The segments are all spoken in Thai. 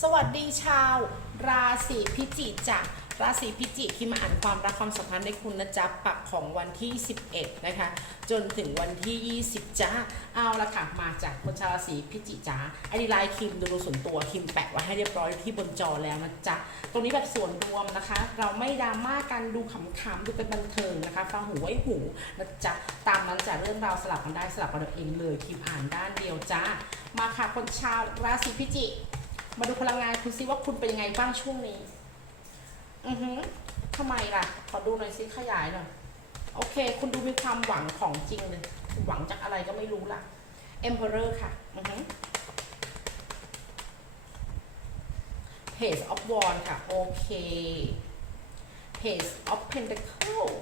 สวัสดีชาว ราศีพิจิกจ้ะราศีพิจิกที่มาอ่านความรักความสัมพันธ์ในคุณนะจ๊ะปักของวันที่ 11 นะคะ จนถึงวันที่ 20จ้าเอาละค่ะ มาจากคนชาวราศีพิจิกจ้าอันนี้ไลน์คิมดูส่วนตัวคิมแปะไว้ให้เรียบร้อยที่บนจอแล้วนะจ๊ะตรงนี้แบบส่วนรวมนะคะ เราไม่ดราม่ากันดูขำๆดูเป็นบันเทิงนะคะฟังหูไว้หูนะจ๊ะตามนั้นจะเรื่องราวสลับกันได้สลับกันเองเลยคิมอ่านด้านเดียวจ้ามาค่ะคนชาวราศีพิจิก มาดูพลังงานคุณซิว่าคุณเป็นยังไงบ้างช่วงนี้ อือฮึทำไมล่ะ ขอดูหน่อยซิขยายหน่อย โอเค คุณดูมีความหวังของจริงเลยหวังจากอะไรก็ไม่รู้ล่ะ Emperor ค่ะ อือฮึ Page of Wands ค่ะ โอเค Page of Pentacle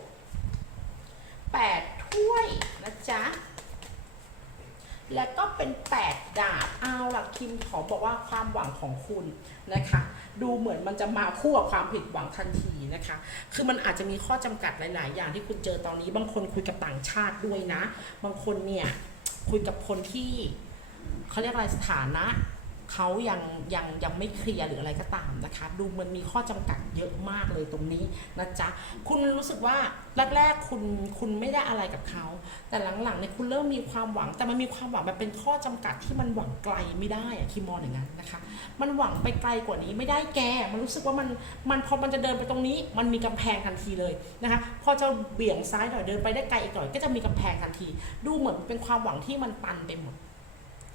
แปดถ้วยนะจ๊ะ แล้วก็เป็น8ดาบอาล่ะ คิมขอบอกว่าความหวังของคุณนะคะ ดูเหมือนมันจะมาคู่กับความผิดหวังทันทีนะคะ คือมันอาจจะมีข้อจำกัดหลาย ๆ อย่างที่คุณเจอตอนนี้ บางคนคุยกับต่างชาติด้วยนะ บางคนเนี่ยคุยกับคนที่เขาเรียกอะไรสถานะ เขายังยังยังไม่เคลียร์หรืออะไรก็ตามนะคะ ดูมันมีข้อจำกัดเยอะมากเลยตรงนี้นะจ๊ะคุณรู้สึกว่าแรกๆคุณคุณไม่ได้อะไรกับเขา แต่หลังๆเนี่ยคุณเริ่มมีความหวัง แต่มันมีความหวังแบบเป็นข้อจำกัดที่มันหวังไกลไม่ได้อะคิมองอย่างนั้นนะคะ มันหวังไปไกลกว่านี้ไม่ได้แก มันรู้สึกว่ามันมันพอมันจะเดินไปตรงนี้ มันมีกำแพงทันทีเลยนะคะพอจะเบี่ยงซ้ายหน่อยเดินไปได้ไกลอีกหน่อยก็จะมีกำแพงทันที ดูเหมือนเป็นความหวังที่มันตันไปหมด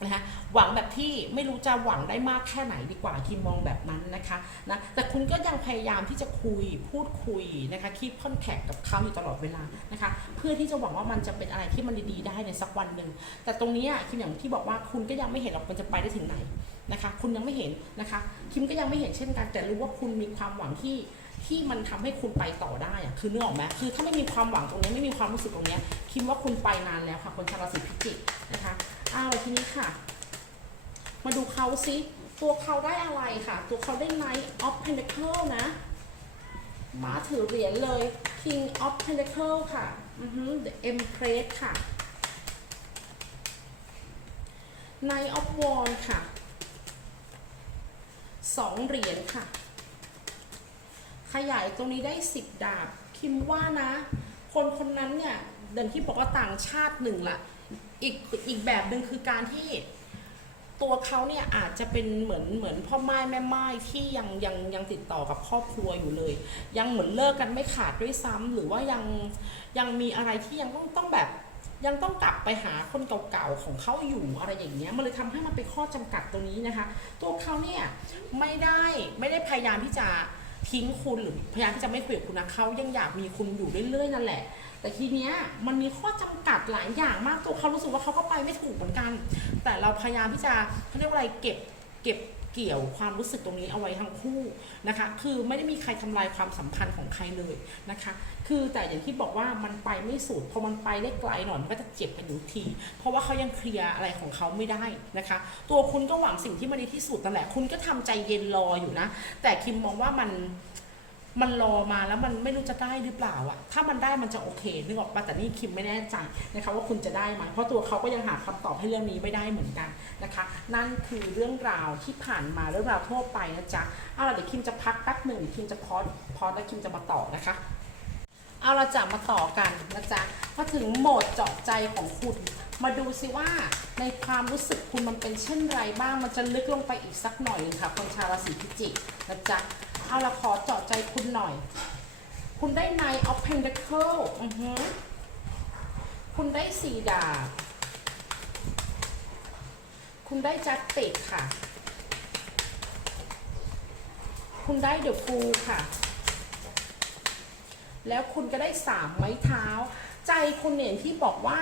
นะคะหวังแบบที่ไม่รู้จะหวังได้มากแค่ไหนดีกว่าคิมมองแบบนั้นนะคะนะแต่คุณก็ยังพยายามที่จะคุยพูดคุยนะคะคีบคอนแทคกับเขาอยู่ตลอดเวลานะคะเพื่อที่จะหวังว่ามันจะเป็นอะไรที่มันดีๆได้ในสักวันหนึ่งแต่ตรงนี้คิมอย่างที่บอกว่าคุณก็ยังไม่เห็นหรอกมันจะไปได้ถึงไหนนะคะคุณยังไม่เห็นนะคะคิมก็ยังไม่เห็นเช่นกันแต่รู้ว่าคุณมีความหวังที่ ที่มันทำให้คุณไปต่อได้อะคือนึกออกไหมคือถ้าไม่มีความหวังตรงนี้ไม่มีความรู้สึกตรงนี้คิมว่าคุณไปนานแล้วค่ะ คนชาวราศีพิจิกนะคะอ้าวทีนี้ค่ะ มาดูเขาซิตัวเขาได้อะไรค่ะ ตัวเขาได้ Knight of Pentacle นะมาถือเหรียญเลย King of Pentacle ค่ะอือฮึ The Empress ค่ะ Knight of Wands ค่ะสองเหรียญค่ะ ขยายตรงนี้ได้ 10 ดาบ คิมว่านะ คนคนนั้นเนี่ยเดินที่บอกว่าต่างชาติหนึ่งละอีกอีกแบบหนึ่งคือการที่ตัวเขาเนี่ยอาจจะเป็นเหมือนเหมือนพ่อไม้แม่ไม้ที่ยังยังยังติดต่อกับครอบครัวอยู่เลย ยังเหมือนเลิกกันไม่ขาดด้วยซ้ำหรือว่ายังยังมีอะไรที่ยังต้องต้องแบบยังต้องกลับไปหาคนเก่าๆของเขาอยู่อะไรอย่างเงี้ยมันเลยทำให้มันเป็นข้อจำกัดตรงนี้นะคะ ตัวเขาเนี่ยไม่ได้ไม่ได้พยายามที่จะ ทิ้งคุณหรือพยายามที่จะไม่คุยกับคุณนะเขายังอยากมีคุณอยู่เรื่อยๆนั่นแหละ แต่ทีเนี้ยมันมีข้อจำกัดหลายอย่างมากตัวเขารู้สึกว่าเขาก็ไปไม่ถูกเหมือนกัน แต่เราพยายามที่จะเขาเรียกว่าอะไรเก็บเก็บ เกี่ยวความรู้สึกตรงนี้เอาไว้ทั้งคู่นะคะ คือไม่ได้มีใครทำลายความสัมพันธ์ของใครเลยนะคะ คือแต่อย่างที่บอกว่ามันไปไม่สุดพอมันไปได้ไกลหน่อยมันก็จะเจ็บกันอยู่ที เพราะว่าเขายังเคลียร์อะไรของเขาไม่ได้นะคะ ตัวคุณก็หวังสิ่งที่มันดีที่สุดนั่นแหละ คุณก็ทำใจเย็นรออยู่นะ แต่คิมมองว่ามัน มันรอมาแล้วมันไม่รู้จะได้หรือเปล่าอะถ้ามันได้มันจะโอเคนึกออกปะแต่นี่คิมไม่แน่ใจนะคะว่าคุณจะได้ไหมเพราะตัวเขาก็ยังหาคำตอบให้เรื่องนี้ไม่ได้เหมือนกันนะคะ นั่นคือเรื่องราวที่ผ่านมาเรื่องราวทั่วไปนะจ๊ะเอาละเดี๋ยวคิมจะพักแป๊บหนึ่งคิมจะพอดพอดแล้วคิมจะมาต่อนะคะเอาเราจะมาต่อกันนะจ๊ะมาถึงโหมดเจาะใจของคุณ มาดูสิว่าในความรู้สึกคุณมันเป็นเช่นไรบ้าง มันจะลึกลงไปอีกสักหน่อยนึงค่ะคนชาวราศีพิจิกนะจ๊ะ เอาละขอเจาะใจคุณหน่อย คุณได้ Nine of Pentacle อือหือคุณได้สี่ดาบ คุณได้จัดติกค่ะ คุณได้เดอะฟูค่ะ แล้วคุณก็ได้สามไม้เท้า ใจคุณเนี่ยที่บอกว่า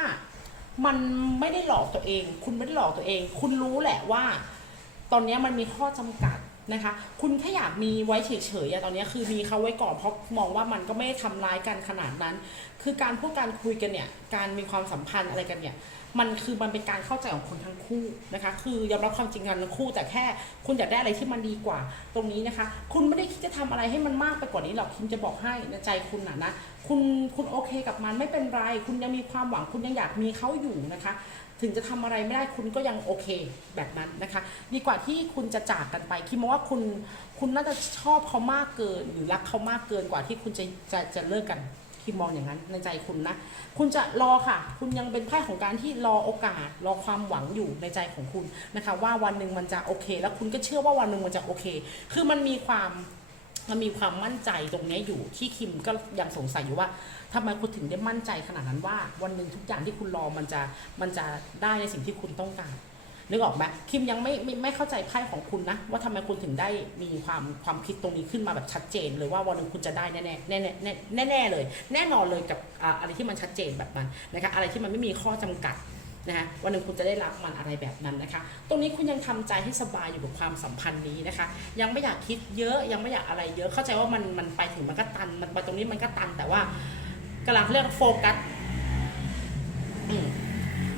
มันไม่ได้หลอกตัวเอง คุณไม่ได้หลอกตัวเอง คุณรู้แหละว่า ตอนนี้มันมีข้อจำกัด นะคะ คุณแค่อยากมีไว้เฉยๆอะตอนนี้คือมีเขาไว้ก่อนเพราะมองว่ามันก็ไม่ได้ทำร้ายกันขนาดนั้น คือการพูดการคุยกันเนี่ย การมีความสัมพันธ์อะไรกันเนี่ย มันคือมันเป็นการเข้าใจของคนทั้งคู่นะคะ คือยอมรับความจริงกันทั้งคู่ แต่แค่คุณอยากได้อะไรที่มันดีกว่า ตรงนี้นะคะ คุณไม่ได้คิดจะทำอะไรให้มันมากไปกว่านี้หรอกคิมจะบอกให้ในใจคุณนะนะ คุณคุณโอเคกับมันไม่เป็นไร คุณยังมีความหวัง คุณยังอยากมีเขาอยู่นะคะ ถึงจะทำอะไรไม่ได้คุณก็ยังโอเคแบบนั้นนะคะ ดีกว่าที่คุณจะจากกันไปคิดมว่าคุณคุณน่าจะชอบเขามากเกิน หรือรักเขามากเกินกว่าที่คุณจะจะจะเลิกกันคิดมองอย่างนั้นในใจคุณนะ คุณจะรอค่ะ คุณยังเป็นไพ่ของการที่รอโอกาส รอความหวังอยู่ในใจของคุณนะคะ ว่าวันหนึ่งมันจะโอเค แล้วคุณก็เชื่อว่าวันหนึ่งมันจะโอเค คือมันมีความ มันมีความมั่นใจตรงนี้อยู่ที่คิมก็ยังสงสัยอยู่ว่าทำไมคุณถึงได้มั่นใจขนาดนั้นว่า วันหนึ่งทุกอย่างที่คุณรอมันจะมันจะได้ในสิ่งที่คุณต้องการนึกออกไหมคิมยังไม่ไม่ไม่เข้าใจไพ่ของคุณนะ ว่าทำไมคุณถึงได้มีความความคิดตรงนี้ขึ้นมาแบบชัดเจนเลยว่าวันหนึ่งคุณจะได้แน่แน่แน่แน่แน่แน่เลย แน่นอนเลยกับอะไรที่มันชัดเจนแบบนั้นนะคะอะไรที่มันไม่มีข้อจำกัด นะคะวันหนึ่งคุณจะได้รับมันอะไรแบบนั้นนะคะ ตรงนี้คุณยังทำใจให้สบายอยู่กับความสัมพันธ์นี้นะคะ ยังไม่อยากคิดเยอะยังไม่อยากอะไรเยอะเข้าใจว่ามันมันไปถึงมันก็ตันมันไปตรงนี้มันก็ตันแต่ว่ากำลังเรียกโฟกัส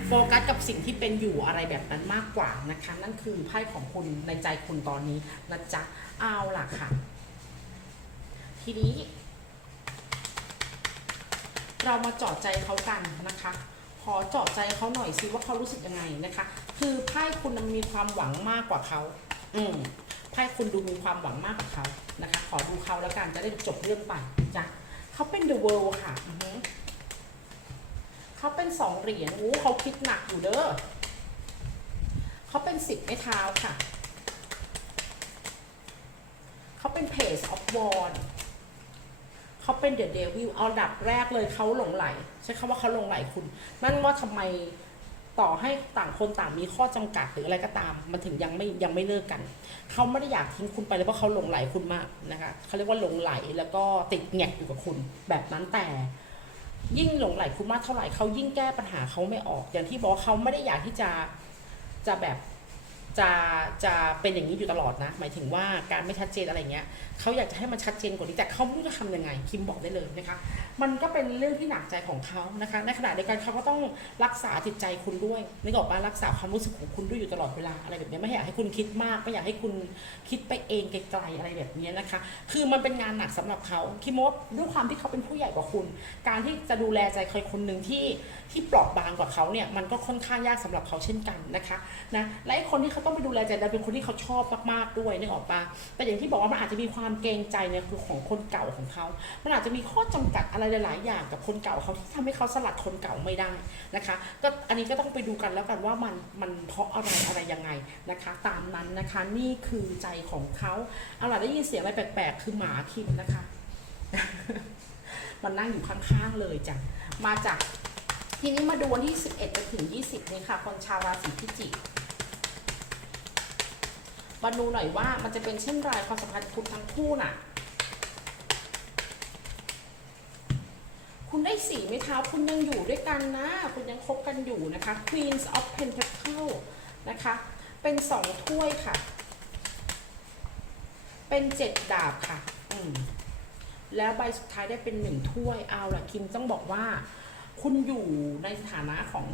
โฟกัสกับสิ่งที่เป็นอยู่อะไรแบบนั้นมากกว่านะคะ นั่นคือไพ่ของคุณในใจคุณตอนนี้นะจ๊ะเอาล่ะค่ะ ทีนี้ เรามาจาะใจเขากันนะคะ ขอเจาะใจเขาหน่อยสิว่าเขารู้สึกยังไงนะคะ คือไพ่คุณมีความหวังมากกว่าเขาอืมไพ่คุณดูมีความหวังมากกว่าเขานะคะ ขอดูเขาแล้วกันจะได้จบเรื่องไปจ้ะเขาเป็น the world ค่ะอือเขาเป็นสองเหรียญโอ้เขาคิดหนักอยู่เด้อเขาเป็นสิบไม้เท้าค่ะ เขาเป็น page of wand เขาเป็นเดอะเดวิลเอาดับแรกเลยเขาหลงไหล ใช้คำว่าเขาหลงไหลคุณ นั่นว่าทำไมต่อให้ต่างคนต่างมีข้อจำกัดหรืออะไรก็ตาม มันถึงยังไม่ยังไม่เลิกกัน เขาไม่ได้อยากทิ้งคุณไปเลยเพราะเขาหลงไหลคุณมากนะคะเขาเรียกว่าหลงไหลแล้วก็ติดแงกอยู่กับคุณ แบบนั้นแต่ยิ่งหลงไหลคุณมากเท่าไหร่เขายิ่งแก้ปัญหาเขาไม่ออก อย่างที่บอกเขาไม่ได้อยากที่จะจะแบบ จะจะเป็นอย่างนี้อยู่ตลอดนะ หมายถึงว่าการไม่ชัดเจนอะไรเงี้ยเขาอยากจะให้มันชัดเจนกว่านี้แต่เขาไม่รู้จะทำยังไง คิมบอกได้เลยนะคะ มันก็เป็นเรื่องที่หนักใจของเขานะคะ ในขณะเดียวกันเขาก็ต้องรักษาจิตใจคุณด้วยนึกออกปะรักษาความรู้สึกของคุณด้วยอยู่ตลอดเวลาอะไรแบบนี้ไม่อยากให้คุณคิดมากไม่อยากให้คุณคิดไปเองไกลๆอะไรแบบนี้นะคะ คือมันเป็นงานหนักสำหรับเขาคิมว่าด้วยความที่เขาเป็นผู้ใหญ่กว่าคุณ การที่จะดูแลใจใครคนหนึ่งที่ที่เปราะบางกว่าเขาเนี่ยมันก็ค่อนข้างยากสำหรับเขาเช่นกันนะคะนะและคนที่เขาต้องไปดูแลใจดันเป็นคนที่เขาชอบมากๆด้วยนึกออกปะแต่อย่างที่บอกว่ามันอาจจะมีความเกรงใจเนี่ยคือของคนเก่าของเขา มันอาจจะมีข้อจำกัดอะไรหลาย ๆ อย่างกับคนเก่าเขาที่ทำให้เขาสลัดคนเก่าไม่ได้นะคะ ก็อันนี้ก็ต้องไปดูกันแล้วกันว่ามันมันเพราะอะไรอะไรยังไงนะคะ ตามนั้นนะคะนี่คือใจของเขาเอาล่ะได้ยินเสียงอะไรแปลก ๆ คือหมาคิมนะคะ มันนั่งอยู่ข้าง ๆ เลยจ้ะมาจากทีนี้มาดูวันที่ 11 ไปถึง 20 นี่ค่ะ คนชาวราศีพิจิกมาดูหน่อยว่ามันจะเป็นเช่นไรความสัมพันธ์คุณทั้งคู่น่ะ คุณได้สีไม้เท้าคุณยังอยู่ด้วยกันนะ คุณยังคบกันอยู่นะคะ Queens of Pentacle นะคะ เป็นสองถ้วยค่ะ เป็นเจ็ดดาบค่ะ อืมแล้วใบสุดท้ายได้เป็นหนึ่งถ้วยเอาละคิมต้องบอกว่า คุณอยู่ในสถานะของ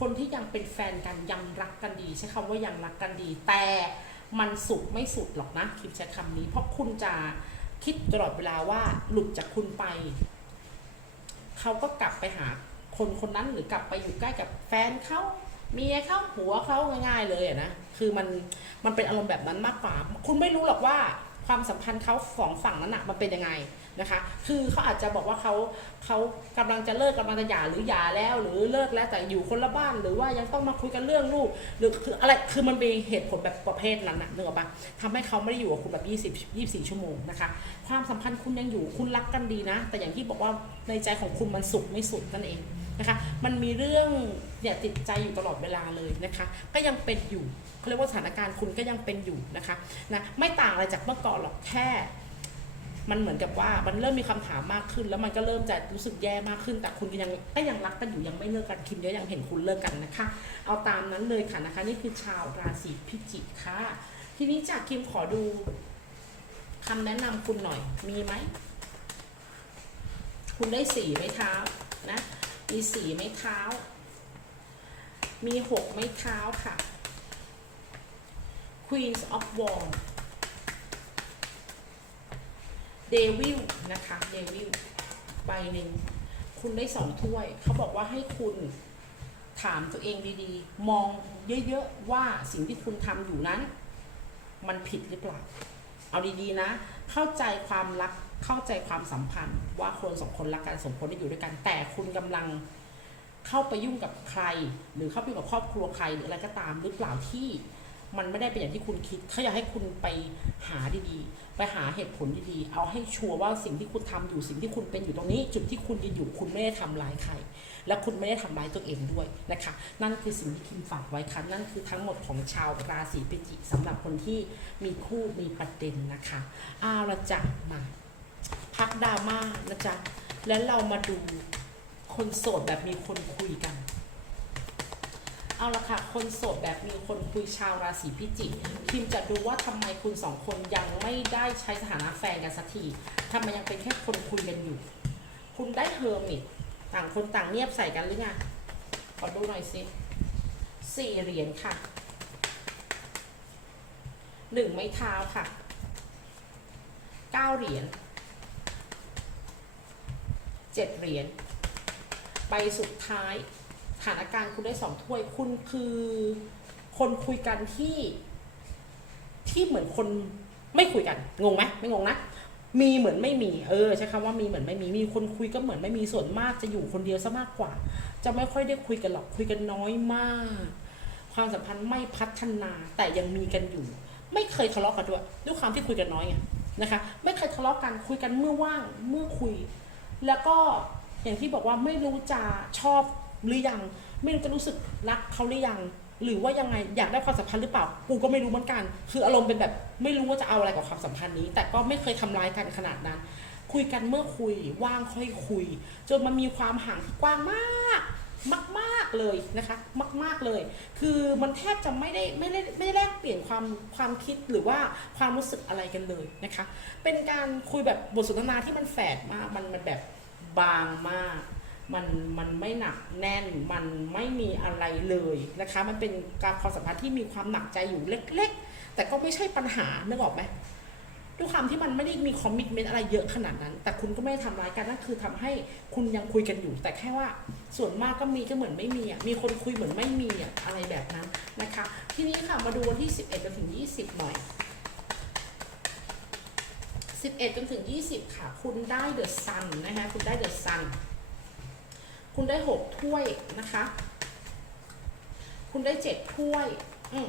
คนที่ยังเป็นแฟนกันยังรักกันดี ใช้คำว่ายังรักกันดี แต่มันสุดไม่สุดหรอกนะคิมใช้คำนี้ เพราะคุณจะคิดตลอดเวลาว่าหลุดจากคุณไป เขาก็กลับไปหาคนคนนั้นหรือกลับไปอยู่ใกล้กับแฟนเขาเมียเขาผัวเขาง่ายๆเลยอะนะคือมันมันเป็นอารมณ์แบบนั้นมากกว่าคุณไม่รู้หรอกว่าความสัมพันธ์เขาสองฝั่งนั้นอะมันเป็นยังไง นะคะ คือเขาอาจจะบอกว่าเขาเขากำลังจะเลิกกำลังจะหย่าหรือหย่าแล้ว หรือเลิกแล้วแต่อยู่คนละบ้านหรือว่ายังต้องมาคุยกันเรื่องลูก หรือคืออะไรคือมันเป็นเหตุผลแบบประเภทนั้นนะนึกออปะทำให้เขาไม่ได้อยู่กับคุณแบบ20 24 ชั่วโมงนะคะ ความสัมพันธ์คุณยังอยู่คุณรักกันดีนะ แต่อย่างที่บอกว่าในใจของคุณมันสุขไม่สุดนั่นเองนะคะมันมีเรื่องเนี่ยติดใจอยู่ตลอดเวลาเลยนะคะ ก็ยังเป็นอยู่เขาเรียกว่าสถานการณ์คุณก็ยังเป็นอยู่นะคะนะไม่ต่างอะไรจากเมื่อก่อนหรอกแค่ มันเหมือนกับว่ามันเริ่มมีคำถามมากขึ้น แล้วมันก็เริ่มจะรู้สึกแย่มากขึ้น แต่คุณก็ยังก็ยังรักกันอยู่ยังไม่เลิกกันคิมก็ยังเห็นคุณเลิกกันนะคะ เอาตามนั้นเลยค่ะนะคะ นี่คือชาวราศีพิจิกค่ะ ทีนี้จากคิมขอดูคำแนะนำคุณหน่อยมีไหมคุณได้สี่ไม้เท้านะมีสี่ไม้เท้า มีหกไม้เท้าค่ะ queen of Wands เดวิลนะคะเดวิลใบหนึ่งคุณได้สองถ้วย เขาบอกว่าให้คุณถามตัวเองดีๆ มองเยอะๆว่าสิ่งที่คุณทำอยู่นั้น มันผิดหรือเปล่า เอาดีๆนะ เข้าใจความรักเข้าใจความสัมพันธ์ ว่าคนสองคนรักกันสมควรได้อยู่ด้วยกัน แต่คุณกำลังเข้าไปยุ่งกับใคร หรือเข้าไปยุ่งกับครอบครัวใครหรืออะไรก็ตามหรือเปล่าที่ มันไม่ได้เป็นอย่างที่คุณคิดเขาอยากให้คุณไปหาดีๆ ไปหาเหตุผลดีๆ เอาให้ชัวร์ว่าสิ่งที่คุณทำอยู่สิ่งที่คุณเป็นอยู่ตรงนี้ จุดที่คุณยืนอยู่คุณไม่ได้ทำร้ายใคร และคุณไม่ได้ทำร้ายตัวเองด้วยนะคะ นั่นคือสิ่งที่คิมฝากไว้ค่ะนั่นคือทั้งหมดของชาวราศีพิจิกสำหรับคนที่มีคู่มีประเด็นนะคะเอาละจ้ะมาพักดราม่านะจ๊ะแล้วเรามาดูคนโสดแบบมีคนคุยกัน เอาละค่ะ คนโสดแบบมีคนคุยชาวราศีพิจิกคิมจะดูว่าทำไมคุณสองคนยังไม่ได้ใช้สถานะแฟนกันสักทีทำไมยังเป็นแค่คนคุยกันอยู่ คุณได้เฮอร์มิตต่างคนต่างเงียบใส่กันหรือไงขอดูหน่อยสิสี่เหรียญค่ะหนึ่งไม้เท้าค่ะเก้าเหรียญเจ็ดเหรียญใบสุดท้าย สถานการณ์คุณได้สองถ้วย คุณคือ คนคุยกันที่ ที่เหมือนคนไม่คุยกันงงไหมไม่งงนะมีเหมือนไม่มี เออใช้คำว่ามีเหมือนไม่มี มีคนคุยก็เหมือนไม่มีส่วนมากจะอยู่คนเดียวซะมากกว่า จะไม่ค่อยได้คุยกันหรอกคุยกันน้อยมาก ความสัมพันธ์ไม่พัฒนาแต่ยังมีกันอยู่ ไม่เคยทะเลาะกันด้วยด้วยความที่คุยกันน้อยไงนะคะ ไม่เคยทะเลาะกันคุยกันเมื่อว่างเมื่อคุย แล้วก็อย่างที่บอกว่าไม่รู้จะชอบ หรือยัง ไม่รู้จะรู้สึกรักเขาหรือยัง หรือว่ายังไงอยากได้ความสัมพันธ์หรือเปล่า กูก็ไม่รู้เหมือนกัน คืออารมณ์เป็นแบบไม่รู้ว่าจะเอาอะไรกับความสัมพันธ์นี้ แต่ก็ไม่เคยทำร้ายกันขนาดนั้น คุยกันเมื่อคุยว่างค่อยคุย จนมันมีความห่างที่กว้างมากมากๆเลยนะคะมาก ๆเลย คือมันแทบจะไม่ได้ไม่ได้ไม่ได้แลกเปลี่ยนความความคิดหรือว่าความรู้สึกอะไรกันเลยนะคะ เป็นการคุยแบบบทสนทนาที่มันแฝดมากมันมันแบบบางมาก มันมันไม่หนักแน่นมันไม่มีอะไรเลยนะคะ มันเป็นการความสัมพันธ์ที่มีความหนักใจอยู่เล็ก ๆ แต่ก็ไม่ใช่ปัญหานึกออกไหมด้วยความที่มันไม่ได้มีคอมมิชเมนต์อะไรเยอะขนาดนั้น แต่คุณก็ไม่ได้ทำร้ายกันนั่นคือทำให้คุณยังคุยกันอยู่ แต่แค่ว่าส่วนมากก็มีก็เหมือนไม่มีอะมีคนคุยเหมือนไม่มีอะอะไรแบบนั้นนะคะ ทีนี้ค่ะมาดูวันที่ 11จนถึง 20 หน่อย 11จนถึง 20 ค่ะ คุณได้เดอะซันนะคะคุณได้เดอะซัน คุณได้6ถ้วยนะคะ คุณได้7ถ้วย อืม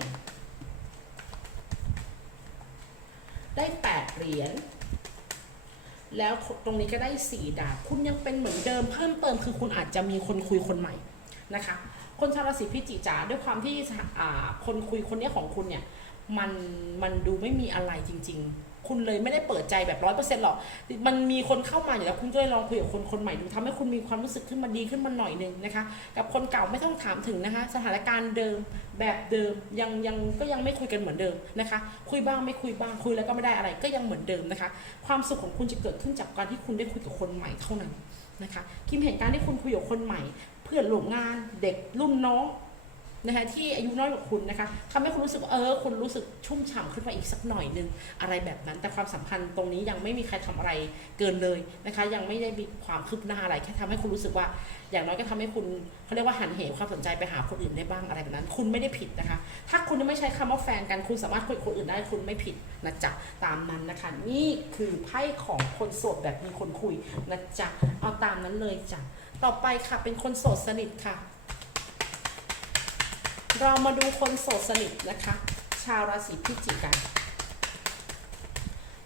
ได้8เหรียญแล้วตรงนี้ก็ได้4ดาบ คุณยังเป็นเหมือนเดิมเพิ่มเติมคือคุณอาจจะมีคนคุยคนใหม่นะคะ คนชาวราศีพิจิกจ๋าด้วยความที่คนคุยคนเนี้ยของคุณเนี่ย มันมันดูไม่มีอะไรจริง ๆ คุณเลยไม่ได้เปิดใจแบบร้อยเปอร์เซ็นต์หรอก มันมีคนเข้ามาอยู่แล้วคุณก็เลยลองคุยกับคนคนใหม่ดูทำให้คุณมีความรู้สึกขึ้นมาดีขึ้นมาหน่อยหนึงนะคะ กับคนเก่าไม่ต้องถามถึงนะคะ สถานการณ์เดิมแบบเดิมยังยังก็ยังไม่คุยกันเหมือนเดิมนะคะ คุยบ้างไม่คุยบ้างคุยแล้วก็ไม่ได้อะไรก็ยังเหมือนเดิมนะคะ ความสุขของคุณจะเกิดขึ้นจากการที่คุณได้คุยกับคนใหม่เท่านั้นนะคะคิมเห็นการที่คุณคุยกับคนใหม่ เพื่อนร่วมงานเด็กรุ่นน้อง นะคะที่อายุน้อยกว่าคุณนะคะทำให้คุณรู้สึกว่าเออคุณรู้สึกชุ่มฉ่ำขึ้นมาอีกสักหน่อยนึงอะไรแบบนั้น แต่ความสัมพันธ์ตรงนี้ยังไม่มีใครทำอะไรเกินเลยนะคะ ยังไม่ได้มีความคืบหน้าอะไรแค่ทำให้คุณรู้สึกว่า อย่างน้อยก็ทำให้คุณเขาเรียกว่าหันเหความสนใจไปหาคนอื่นได้บ้างอะไรแบบนั้น คุณไม่ได้ผิดนะคะ ถ้าคุณไม่ใช้คำว่าแฟนกันคุณสามารถคุยกับคนอื่นได้คุณไม่ผิดนะจ๊ะตามนั้นนะคะ นี่คือไพ่ของคนโสดแบบมีคนคุยนะจ๊ะเอาตามนั้นเลยจ้ะต่อไปค่ะเป็นคนโสดสนิทค่ะ เรามาดูคนโสดสนิทนะคะ ชาวราศีพิจิกกัน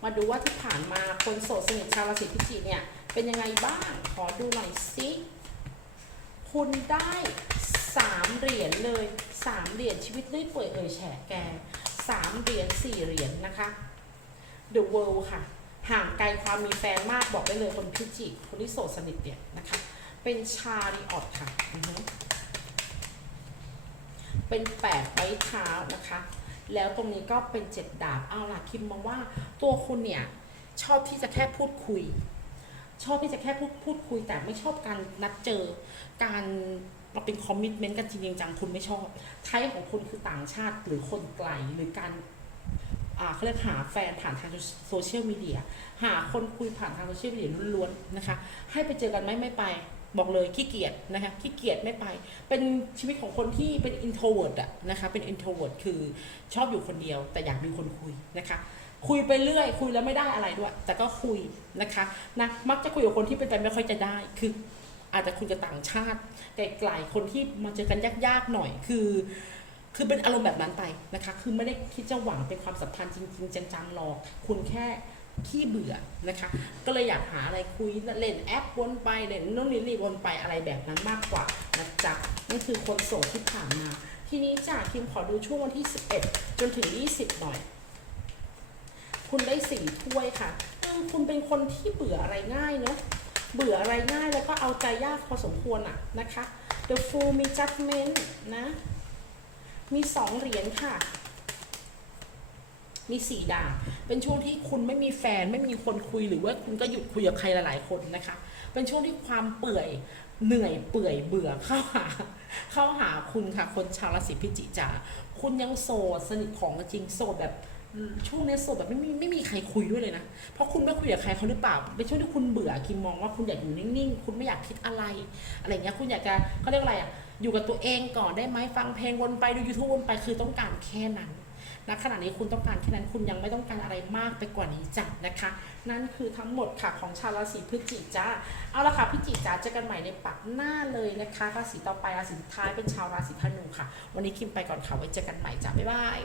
มาดูว่าที่ผ่านมาคนโสดสนิทชาวราศีพิจิกเนี่ยเป็นยังไงบ้างขอดูหน่อยสิคุณได้สามเหรียญเลยสามเหรียญชีวิตเลื่อเปื่อยเอ่ยแฉแกสามเหรียญสี่เหรียญนะคะ The World ค่ะ ห่างไกลความมีแฟนมากบอกได้เลยคนพิจิกคนที่โสดสนิทเนี่ยนะคะ เป็นชาริออตค่ะ เป็นแปดไม้เท้านะคะ แล้วตรงนี้ก็เป็นเจ็ดดาบเอาล่ะคิมมองว่าตัวคุณเนี่ยชอบที่จะแค่พูดคุย ชอบที่จะแค่พูดพูดคุยแต่ไม่ชอบการนัดเจอ การมาเป็นคอมมิชเมนต์กันจริงจังคุณไม่ชอบไทป์ของคุณคือต่างชาติหรือคนไกลหรือการอ่าเขาเรียกหาแฟนผ่านทางโซเชียลมีเดียหาคนคุยผ่านทางโซเชียลมีเดียล้วนๆนะคะ ให้ไปเจอกันไหมไม่ไป บอกเลยขี้เกียจนะคะขี้เกียจไม่ไป เป็นชีวิตของคนที่เป็น introvert อะนะคะเป็น introvert คือชอบอยู่คนเดียว แต่อยากมีคนคุยนะคะ คุยไปเรื่อย คุยแล้วไม่ได้อะไรด้วย แต่ก็คุยนะคะนะมักจะคุยกับคนที่เป็นไปไม่ค่อยจะได้คืออาจจะคุยกับต่างชาติไกลๆคนที่มาเจอกันยากๆหน่อยคือคือเป็นอารมณ์แบบนั้นไปนะคะ คือไม่ได้คิดจะหวังเป็นความสัมพันธ์จริง ๆ จังๆหรอก คุณแค่ ขี้เบื่อนะคะ ก็เลยอยากหาอะไรคุยเล่นแอปวนไปเล่นนู่นนี่นี่วนไปอะไรแบบนั้นมากกว่านะจ๊ะนั่คือคนโสดที่ผ่านมา ทีนี้จากคิมขอดูช่วงวันที่ 11 จนถึง 20 หน่อย คุณได้สี่ถ้วยค่ะอืมคุณเป็นคนที่เบื่ออะไรง่ายเนาะเบื่ออะไรง่ายแล้วก็เอาใจยากพอสมควรอะนะคะ The Fool มี Judgment นะ มีสองเหรียญค่ะ มีสี่ดาบเป็นช่วงที่คุณไม่มีแฟนไม่มีคนคุยหรือว่าคุณก็หยุดคุยกับใครหลาย ๆ คนนะคะ เป็นช่วงที่ความเปื่อยเหนื่อยเปื่อยเบื่อเข้าหา เข้าหาคุณค่ะ คนชาวราศีพิจิกจ๋าคุณยังโสดสนิทของจริงโสดแบบช่วงนี้โสดแบบไม่มีไม่มีใครคุยด้วยเลยนะ เพราะคุณไม่คุยกับใครเขาหรือเปล่าเป็นช่วงที่คุณเบื่อคิมมองว่าคุณอยากอยู่นิ่งๆ คุณไม่อยากคิดอะไร อะไรเงี้ยคุณอยากจะเขาเรียกอะไรอะอยู่กับตัวเองก่อนได้ไหมฟังเพลงวนไปดู YouTube วนไปคือต้องการแค่นั้น ณขณะนี้คุณต้องการแค่นั้นคุณยังไม่ต้องการอะไรมากไปกว่านี้จ้ะนะคะ นั่นคือทั้งหมดค่ะของชาวราศีพฤศจิกจ้าเอาละค่ะพฤศจิกจ้าเจอกันใหม่ในปักหน้าเลยนะคะราศีต่อไปราศีสุดท้ายเป็นชาวราศีธนูค่ะ วันนี้คิมไปก่อนค่ะไว้เจอกันใหม่จ้ะบ๊ายบาย